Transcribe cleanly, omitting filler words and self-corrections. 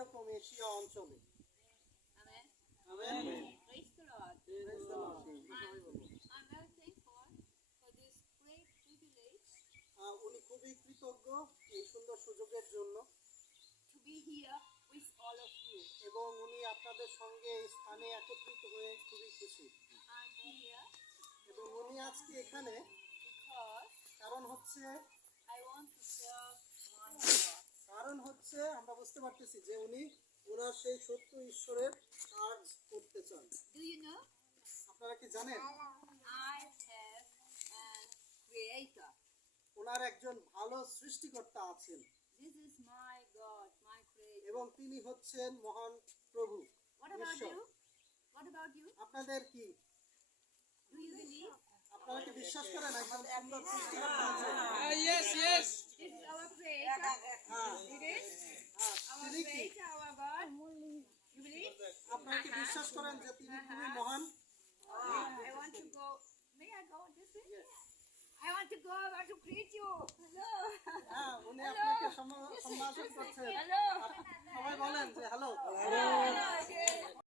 রকম এশিয়া অঞ্চলে। Amen. Amen. Praise the Lord. Praise the Lord. I'm very thankful for this great privilege উনি খুবই কৃতজ্ঞ এই সুন্দর সুযোগের জন্য to be here with all of you. এবং উনি আপনাদের সঙ্গে এই স্থানে একত্রিত হয়ে খুবই খুশি। I'm here এবং উনি আজকে এখানে because কারণ হচ্ছে I want to serve my God. আমরা বুঝতে পারতেছি যে উনি ওনার সেই সত্য ঈশ্বরের কাজ করতে চান। Do you know? আপনারা কি জানেন I have an creator. ওনার একজন ভালো সৃষ্টিকর্তা আছেন This is my God, my creator. এবং তিনি হচ্ছেন মহান প্রভু What about ঈশ্বর। you? What about you? আপনাদের কি Do you believe? আপনারা কি বিশ্বাস করেন একজন সুন্দর সৃষ্টিকর্তা আছেন? Yes, yes. This is our creator. হ্যাঁ, It is হ্যাঁ, our তিনি কি creator, our God. You believe? আপনারা কি বিশ্বাস করেন যে তিনি খুবই মহান? I want to go. May I go this way? I want to go. I want to greet you. Hello. হ্যাঁ, উনি আপনাকে সম্ভাষণ করছেন। Hello.